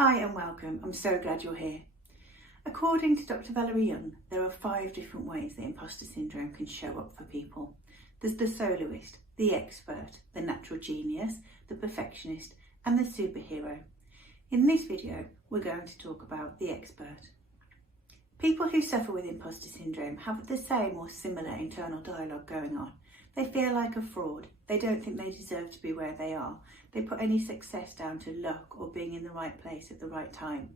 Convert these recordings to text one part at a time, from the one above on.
Hi and welcome, I'm so glad you're here. According to Dr. Valerie Young, there are 5 different ways that imposter syndrome can show up for people. There's the soloist, the expert, the natural genius, the perfectionist and the superhero. In this video, we're going to talk about the expert. People who suffer with imposter syndrome have the same or similar internal dialogue going on. They feel like a fraud. They don't think they deserve to be where they are. They put any success down to luck or being in the right place at the right time.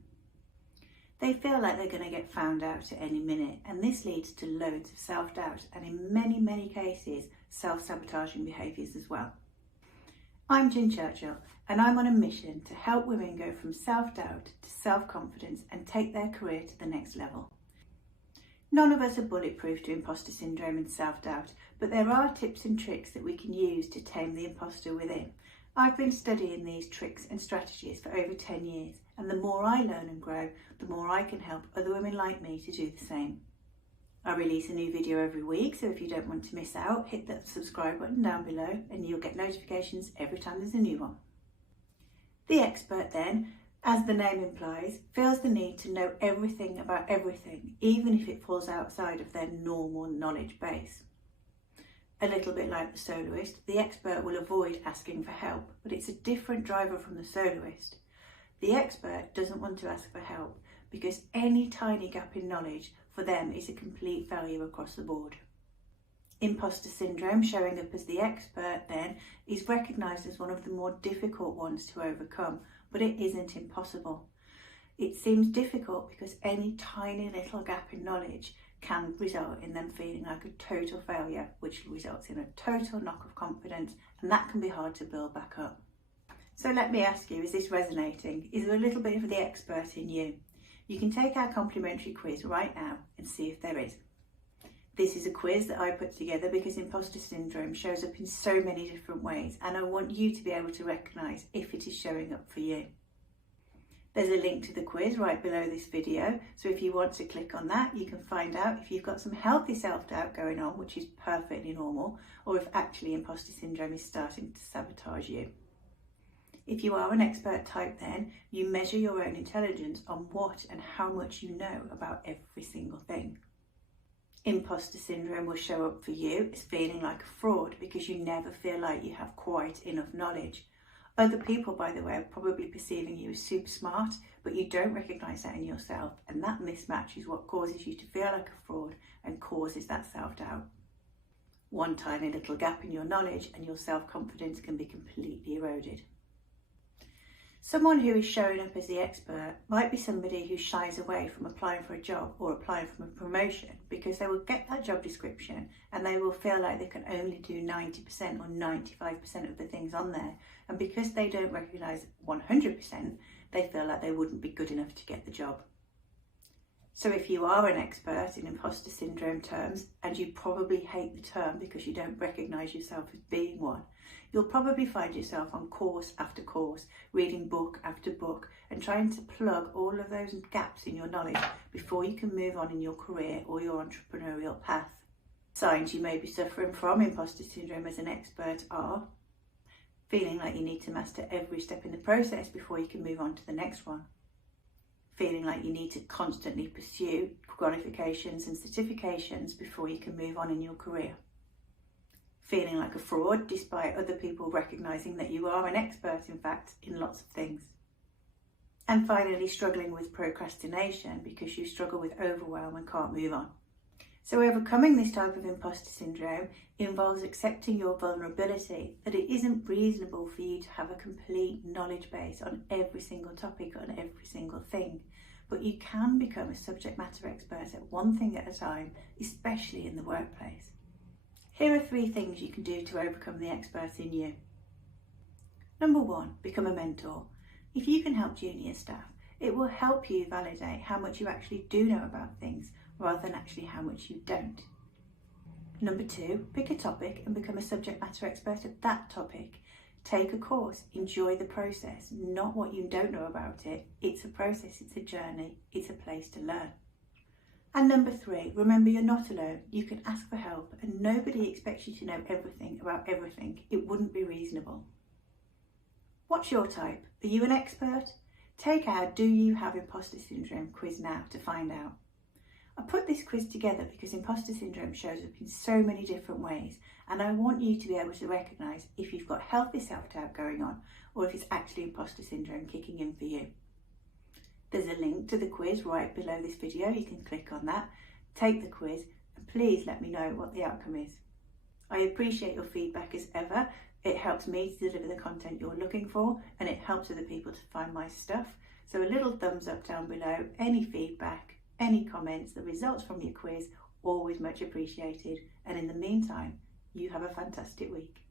They feel like they're going to get found out at any minute, and this leads to loads of self-doubt and in many cases self-sabotaging behaviours as well. I'm Jen Churchill and I'm on a mission to help women go from self-doubt to self-confidence and take their career to the next level. None of us are bulletproof to imposter syndrome and self-doubt, but there are tips and tricks that we can use to tame the imposter within. I've been studying these tricks and strategies for over 10 years, and the more I learn and grow, the more I can help other women like me to do the same. I release a new video every week, so if you don't want to miss out, hit that subscribe button down below and you'll get notifications every time there's a new one. The expert then, as the name implies, feels the need to know everything about everything, even if it falls outside of their normal knowledge base. A little bit like the soloist, the expert will avoid asking for help, but it's a different driver from the soloist. The expert doesn't want to ask for help because any tiny gap in knowledge for them is a complete failure across the board. Imposter syndrome, showing up as the expert then, is recognised as one of the more difficult ones to overcome, but it isn't impossible. It seems difficult because any tiny little gap in knowledge can result in them feeling like a total failure, which results in a total knock of confidence, and that can be hard to build back up. So let me ask you, is this resonating? Is there a little bit of the expert in you? You can take our complimentary quiz right now and see if there is. This is a quiz that I put together because imposter syndrome shows up in so many different ways, and I want you to be able to recognise if it is showing up for you. There's a link to the quiz right below this video, so if you want to click on that, you can find out if you've got some healthy self-doubt going on, which is perfectly normal, or if actually imposter syndrome is starting to sabotage you. If you are an expert type then, you measure your own intelligence on what and how much you know about every single thing. Imposter syndrome will show up for you as feeling like a fraud because you never feel like you have quite enough knowledge. Other people, by the way, are probably perceiving you as super smart, but you don't recognise that in yourself, and that mismatch is what causes you to feel like a fraud and causes that self-doubt. One tiny little gap in your knowledge and your self-confidence can be completely eroded. Someone who is showing up as the expert might be somebody who shies away from applying for a job or applying for a promotion because they will get that job description and they will feel like they can only do 90% or 95% of the things on there, and because they don't recognise 100%, they feel like they wouldn't be good enough to get the job. So if you are an expert in imposter syndrome terms, and you probably hate the term because you don't recognise yourself as being one, you'll probably find yourself on course after course, reading book after book and trying to plug all of those gaps in your knowledge before you can move on in your career or your entrepreneurial path. Signs you may be suffering from imposter syndrome as an expert are feeling like you need to master every step in the process before you can move on to the next one. Feeling like you need to constantly pursue qualifications and certifications before you can move on in your career. Feeling like a fraud despite other people recognising that you are an expert, in fact, in lots of things. And finally, struggling with procrastination because you struggle with overwhelm and can't move on. So overcoming this type of imposter syndrome involves accepting your vulnerability, that it isn't reasonable for you to have a complete knowledge base on every single topic, on every single thing, but you can become a subject matter expert at one thing at a time, especially in the workplace. Here are 3 things you can do to overcome the expert in you. Number 1, become a mentor. If you can help junior staff, it will help you validate how much you actually do know about things rather than actually how much you don't. Number 2, pick a topic and become a subject matter expert at that topic. Take a course, enjoy the process, not what you don't know about it. It's a process, it's a journey, it's a place to learn. And number 3, remember you're not alone. You can ask for help and nobody expects you to know everything about everything. It wouldn't be reasonable. What's your type? Are you an expert? Take our Do You Have Imposter Syndrome quiz now to find out. I put this quiz together because imposter syndrome shows up in so many different ways, and I want you to be able to recognise if you've got healthy self-doubt going on or if it's actually imposter syndrome kicking in for you. There's a link to the quiz right below this video. You can click on that, take the quiz, and please let me know what the outcome is. I appreciate your feedback as ever. It helps me to deliver the content you're looking for, and it helps other people to find my stuff. So a little thumbs up down below, any feedback, any comments, the results from your quiz, always much appreciated. And in the meantime, you have a fantastic week.